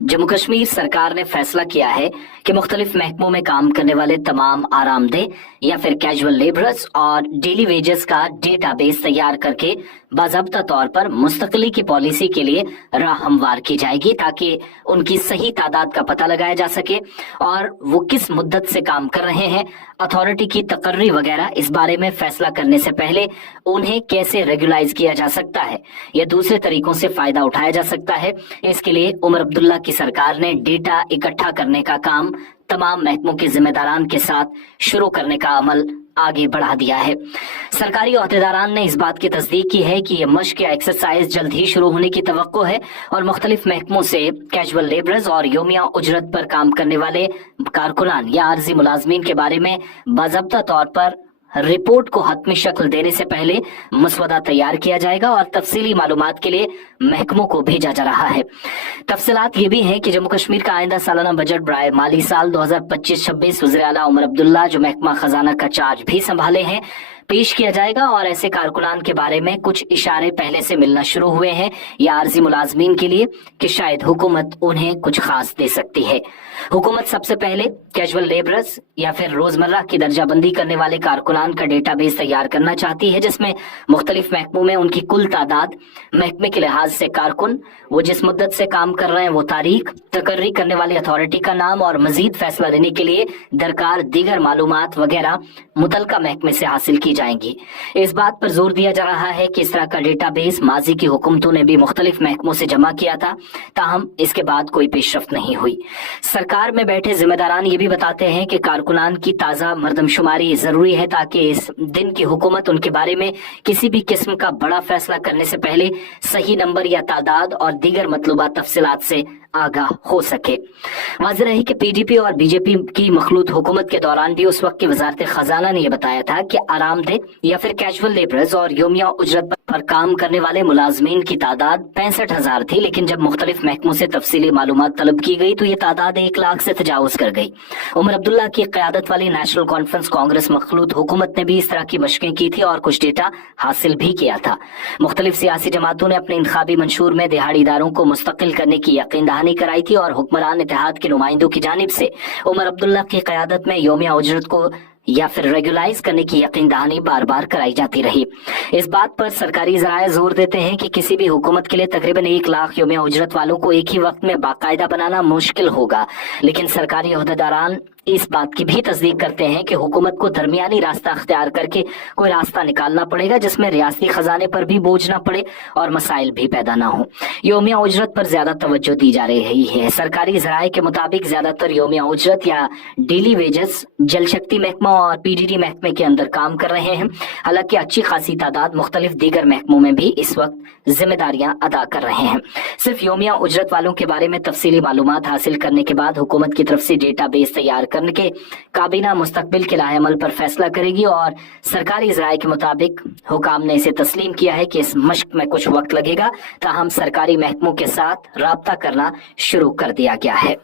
जम्मू कश्मीर सरकार ने फैसला किया है कि मुख्तलिफ महकमों में काम करने वाले तमाम आरामदेह या फिर कैजुअल लेबरर्स और डेली वेजेस का डेटाबेस तैयार करके बाज़ाब्ता तौर पर मुस्तकिली की पॉलिसी के लिए राह हमवार की जाएगी ताकि उनकी सही तादाद का पता लगाया जा सके और वो किस मुद्दत से काम कर रहे हैं। अथॉरिटी की तकर्री वगैरह इस बारे में फैसला करने से पहले उन्हें कैसे रेगुलाइज किया जा सकता है या दूसरे तरीकों से फायदा उठाया जा सकता है, इसके लिए उमर अब्दुल्ला की सरकार ने डेटा इकट्ठा करने का काम तमाम महकमों के जिम्मेदारान के साथ शुरू करने का अमल आगे बढ़ा दिया है। सरकारी ओहदेदारान ने इस बात की तस्दीक की है कि ये मश्क या एक्सरसाइज जल्द ही शुरू होने की तवक्को है और मुख्तलिफ महकमों से कैजुअल लेबरर्स और योमिया उजरत पर काम करने वाले कारकुनान या आर्जी मुलाजमीन के बारे में बाज़ाब्ता तौर पर रिपोर्ट को हतमी शक्ल देने से पहले मसवदा तैयार किया जाएगा और तफसीली मालूमात के लिए महकमों को भेजा जा रहा है। तफसीलात ये भी हैं कि जम्मू कश्मीर का आइंदा सालाना बजट बराए माली साल 2025-26 वज़ीर आला उमर अब्दुल्ला जो महकमा खजाना का चार्ज भी संभाले हैं पेश किया जाएगा और ऐसे कारकुनान के बारे में कुछ इशारे पहले से मिलना शुरू हुए हैं या आर्जी मुलाजमीन के लिए कि शायद हुकूमत उन्हें कुछ खास दे सकती है। हुकूमत सबसे पहले कैजुअल लेबरर्स या फिर रोजमर्रा की दर्जाबंदी करने वाले कारकुनान का डेटाबेस तैयार करना चाहती है जिसमें मुख्तलिफ महकमों में उनकी कुल तादाद, महकमे के लिहाज से कारकुन, वो जिस मुद्दत से काम कर रहे हैं वो तारीख, तकर्री करने वाली अथॉरिटी का नाम और मजीद फैसला लेने के लिए दरकार दीगर मालूमात वगैरह मुतलका महकमे से हासिल की जाएंगी। इस बात पर जोर दिया जा रहा है कि इस तरह का डेटाबेस माजी की हुकूमतों ने भी मुख्तलिफ महकमों से जमा किया था, ताहम इसके बाद कोई पेशरफ्त नहीं हुई। सरकार में बैठे जिम्मेदारान ये भी बताते हैं कि कारकुनान की ताज़ा मरदमशुमारी जरूरी है ताकि इस दिन की हुकूमत उनके बारे में किसी भी किस्म का बड़ा फैसला करने से पहले सही नंबर या तादाद और दीगर मतलूबा तफसीलात से आगाह हो सके। वाज़ेह है कि पीडीपी और बीजेपी की मखलूत हुकूमत के दौरान भी उस वक्त की वजारत खजाना ने यह बताया था कि आरामदेह या फिर कैजुअल लेबरर्स और योमिया उजरत पर काम करने वाले मुलाजमीन की तादाद 65,000 थी, लेकिन जब मुख्तलिफ महकमों से तफसीली मालूमात तलब की गई तो ये तादाद 1 लाख से तजावुज कर गई। उमर अब्दुल्ला की क़यादत वाली नेशनल कॉन्फ्रेंस कांग्रेस मखलूत हुकूमत ने भी इस तरह की मशकें की थी और कुछ डेटा हासिल भी किया था। मुख्तलिफ सियासी जमातों ने अपने इंतखाबी मंशूर में दिहाड़ी इदारों को मुस्तकिल करने की यकीन दहानी कराई थी और हुक्मरान इत्तेहाद के नुमाइंदों की जानिब से उमर अब्दुल्ला की क़यादत में योमिया उजरत को या फिर रेगुलाइज करने की यकीन दहानी बार बार कराई जाती रही। इस बात पर सरकारी ज़राए जोर देते हैं कि किसी भी हुकूमत के लिए तकरीबन 1 लाख योमिया उजरत वालों को एक ही वक्त में बाकायदा बनाना मुश्किल होगा, लेकिन सरकारी ओहदेदारान इस बात की भी तस्दीक करते हैं कि हुकूमत को दरमियानी रास्ता अख्तियार करके कोई रास्ता निकालना पड़ेगा जिसमें रियासती खजाने पर भी बोझ न पड़े और मसाइल भी पैदा न हो। योमिया उजरत पर ज्यादा तवज्जो दी जा रही है। सरकारी ज़राए के मुताबिक ज्यादातर योमिया उजरत या डेली वेजेस जल शक्ति महकमा और पीडीडी महकमे के अंदर काम कर रहे हैं, हालांकि अच्छी खासी तादाद मुख्तलिफ दीगर महकमों में भी इस वक्त जिम्मेदारियां अदा कर रहे हैं। सिर्फ योमिया उजरत वालों के बारे में तफसीली मालूमात हासिल करने के बाद हुकूमत की तरफ से डेटा बेस तैयार करने के काबीना मुस्तकबिल के लाहेअमल पर फैसला करेगी और सरकारी ज़राए के मुताबिक हुकाम ने इसे तस्लीम किया है कि इस मश्क में कुछ वक्त लगेगा, ताहम सरकारी महकमों के साथ राब्ता करना शुरू कर दिया गया है।